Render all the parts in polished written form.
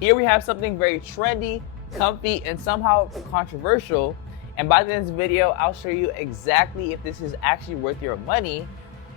Here we have something very trendy, comfy, and somehow controversial. And by the end of this video, I'll show you exactly if this is actually worth your money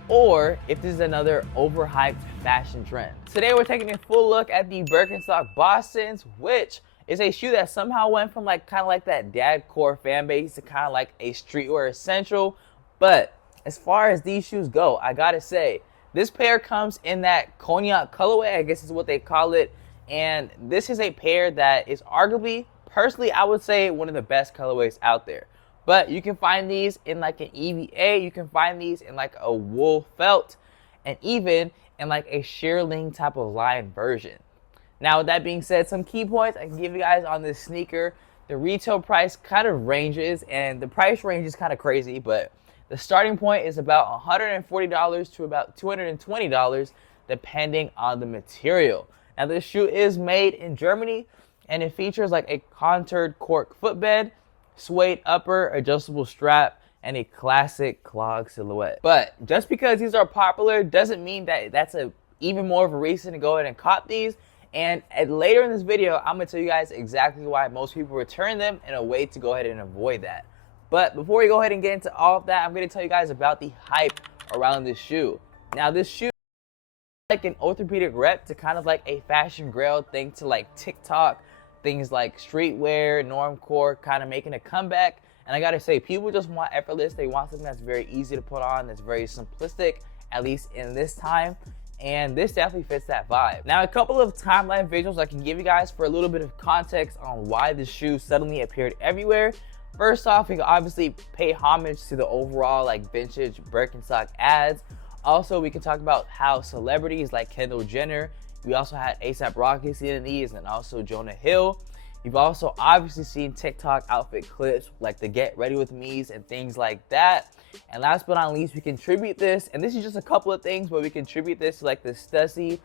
or if this is another overhyped fashion trend. Today we're taking a full look at the Birkenstock Bostons, which is a shoe that somehow went from kind of like that dad core fan base to kind of like a streetwear essential. But as far as these shoes go, I gotta say, this pair comes in that cognac colorway, I guess is what they call it. And this is a pair that is arguably, personally, I would say one of the best colorways out there. But you can find these in like an EVA, you can find these in like a wool felt, and even in like a shearling type of line version. Now with that being said, some key points I can give you guys on this sneaker. The retail price kind of ranges, and the price range is kind of crazy, but the starting point is about $140 to about $220 depending on the material. Now this shoe is made in Germany, and it features like a contoured cork footbed, suede upper, adjustable strap, and a classic clog silhouette. But just because these are popular doesn't mean that that's even more of a reason to go ahead and cop these. And later in this video, I'm gonna tell you guys exactly why most people return them and a way to go ahead and avoid that. But before we go ahead and get into all of that, I'm gonna tell you guys about the hype around this shoe. Now this shoe is like an orthopedic rep to kind of like a fashion grail thing to like TikTok, things like streetwear, normcore, kind of making a comeback. And I gotta say, people just want effortless. They want something that's very easy to put on, that's very simplistic, at least in this time. And this definitely fits that vibe. Now, a couple of timeline visuals I can give you guys for a little bit of context on why this shoe suddenly appeared everywhere. First off, we can obviously pay homage to the overall like vintage Birkenstock ads. Also, we can talk about how celebrities like Kendall Jenner, we also had A$AP Rocky seen in these, and also Jonah Hill. You've also obviously seen TikTok outfit clips like the Get Ready With Me's and things like that. And last but not least, we contribute this, and this is just a couple of things, but we contribute this to like the Stussy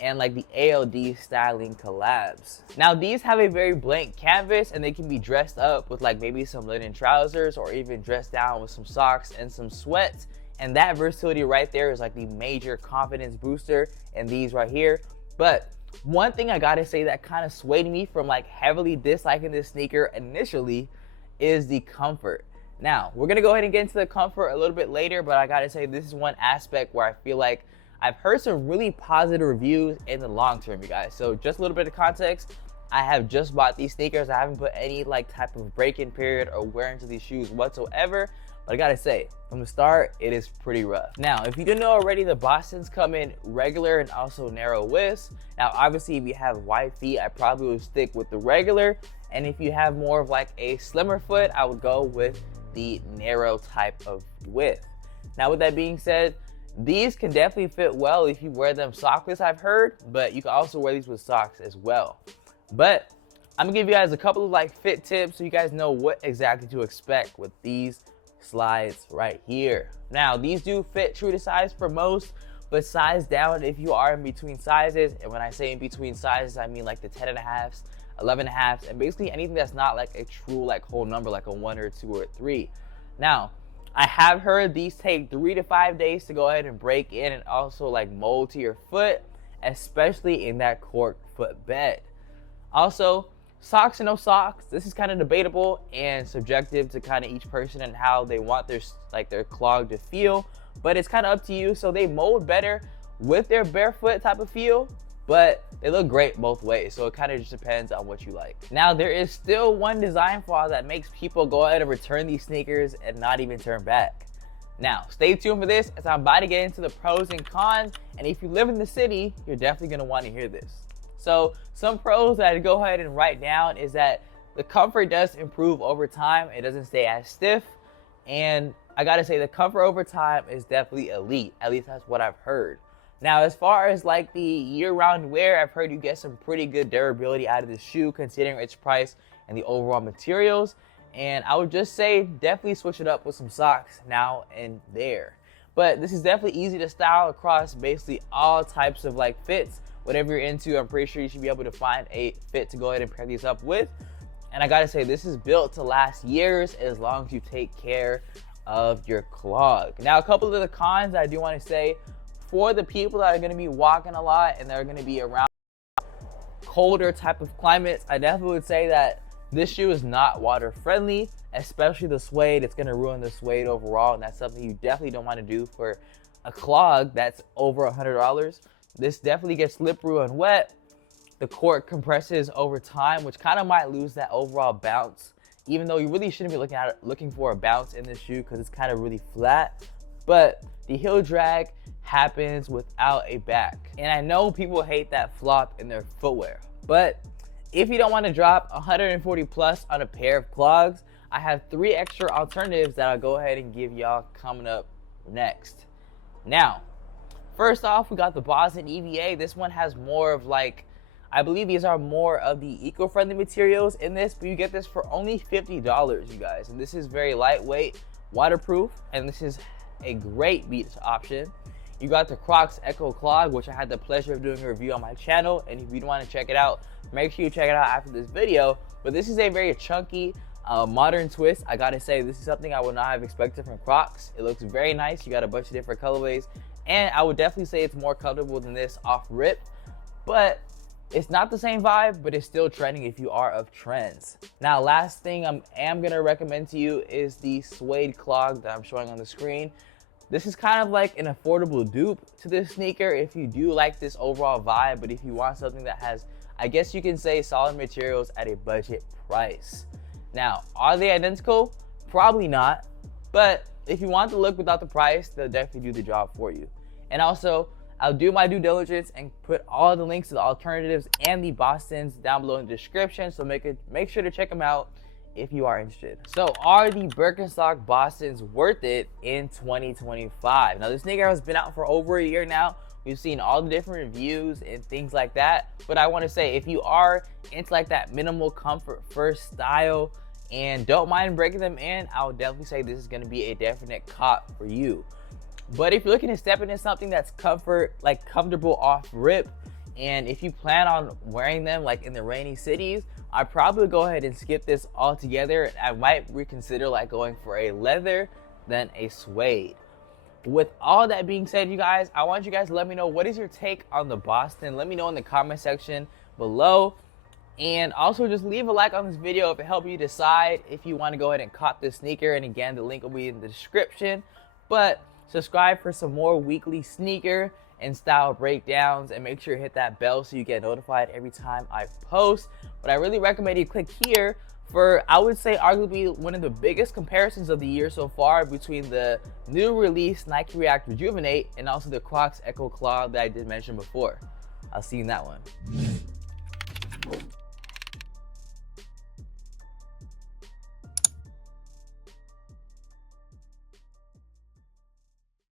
and like the ALD styling collabs. Now these have a very blank canvas, and they can be dressed up with like maybe some linen trousers or even dressed down with some socks and some sweats. And that versatility right there is like the major confidence booster in these right here. But one thing I gotta say that kind of swayed me from like heavily disliking this sneaker initially is the comfort. Now, we're gonna go ahead and get into the comfort a little bit later, but I gotta say this is one aspect where I feel like I've heard some really positive reviews in the long term, you guys. So just a little bit of context, I have just bought these sneakers. I haven't put any like type of break-in period or wear into these shoes whatsoever. But I gotta say, from the start, it is pretty rough. Now, if you didn't know already, the Bostons come in regular and also narrow widths. Now, obviously, if you have wide feet, I probably would stick with the regular. And if you have more of like a slimmer foot, I would go with the narrow type of width. Now, with that being said, these can definitely fit well if you wear them sockless, I've heard, but you can also wear these with socks as well. But I'm gonna give you guys a couple of like fit tips so you guys know what exactly to expect with these slides right here. Now these do fit true to size for most, but size down if you are in between sizes. And when I say in between sizes, I mean like the 10.5s, 11.5s, and basically anything that's not like a true like whole number, like a 1 or 2 or 3. Now I have heard these take 3 to 5 days to go ahead and break in and also like mold to your foot, especially in that cork foot bed. Also, socks or no socks, this is kind of debatable and subjective to kind of each person and how they want their clog to feel, but it's kind of up to you. So they mold better with their barefoot type of feel, but they look great both ways, so it kind of just depends on what you like. Now there is still one design flaw that makes people go ahead and return these sneakers and not even turn back. Now stay tuned for this, as I'm about to get into the pros and cons, and if you live in the city, you're definitely going to want to hear this. So some pros that I'd go ahead and write down is that the comfort does improve over time. It doesn't stay as stiff, and I gotta say the comfort over time is definitely elite. At least that's what I've heard. Now, as far as like the year-round wear, I've heard you get some pretty good durability out of the shoe considering its price and the overall materials. And I would just say definitely switch it up with some socks now and there. But this is definitely easy to style across basically all types of like fits. Whatever you're into, I'm pretty sure you should be able to find a fit to go ahead and pair these up with. And I gotta say, this is built to last years as long as you take care of your clog. Now, a couple of the cons I do want to say, for the people that are going to be walking a lot and they're going to be around colder type of climates, I definitely would say that this shoe is not water friendly, especially the suede. It's gonna ruin the suede overall, and that's something you definitely don't want to do for a clog that's over $100. This definitely gets slippery and wet. The cork compresses over time, which kind of might lose that overall bounce, even though you really shouldn't be looking for a bounce in this shoe because it's kind of really flat. But the heel drag happens without a back. And I know people hate that flop in their footwear, but if you don't want to drop 140 plus on a pair of clogs, I have 3 extra alternatives that I'll go ahead and give y'all coming up next. Now, first off, we got the Boston EVA. This one has more of like, I believe these are more of the eco-friendly materials in this, but you get this for only $50, you guys. And this is very lightweight, waterproof, and this is a great beach option. You got the Crocs Echo Clog, which I had the pleasure of doing a review on my channel, and if you want to check it out, make sure you check it out after this video. But this is a very chunky, modern twist. I gotta say, this is something I would not have expected from Crocs. It looks very nice. You got a bunch of different colorways, and I would definitely say it's more comfortable than this off rip, but it's not the same vibe, but it's still trending if you are of trends. Now, last thing I am gonna recommend to you is the suede clog that I'm showing on the screen. This is kind of like an affordable dupe to this sneaker if you do like this overall vibe, but if you want something that has, I guess you can say, solid materials at a budget price. Now, are they identical? Probably not, but if you want the look without the price, they'll definitely do the job for you. And also, I'll do my due diligence and put all the links to the alternatives and the Bostons down below in the description, so make sure to check them out if you are interested. So, are the Birkenstock Bostons worth it in 2025? Now, this sneaker has been out for over a year now. We've seen all the different reviews and things like that, but I want to say, if you are into like that minimal comfort first style and don't mind breaking them in, I would definitely say this is going to be a definite cop for you. But if you're looking to step into something that's comfortable off rip, and if you plan on wearing them like in the rainy cities, I'd probably go ahead and skip this altogether. I might reconsider like going for a leather than a suede. With all that being said, you guys, I want you guys to let me know, what is your take on the Boston? Let me know in the comment section below. And also just leave a like on this video if it helped you decide if you want to go ahead and cop this sneaker. And again, the link will be in the description. But subscribe for some more weekly sneaker and style breakdowns, and make sure you hit that bell so you get notified every time I post. But I really recommend you click here for, I would say, arguably one of the biggest comparisons of the year so far between the new release Nike React Rejuvenate and also the Crocs Echo Clog that I did mention before. I'll see you in that one.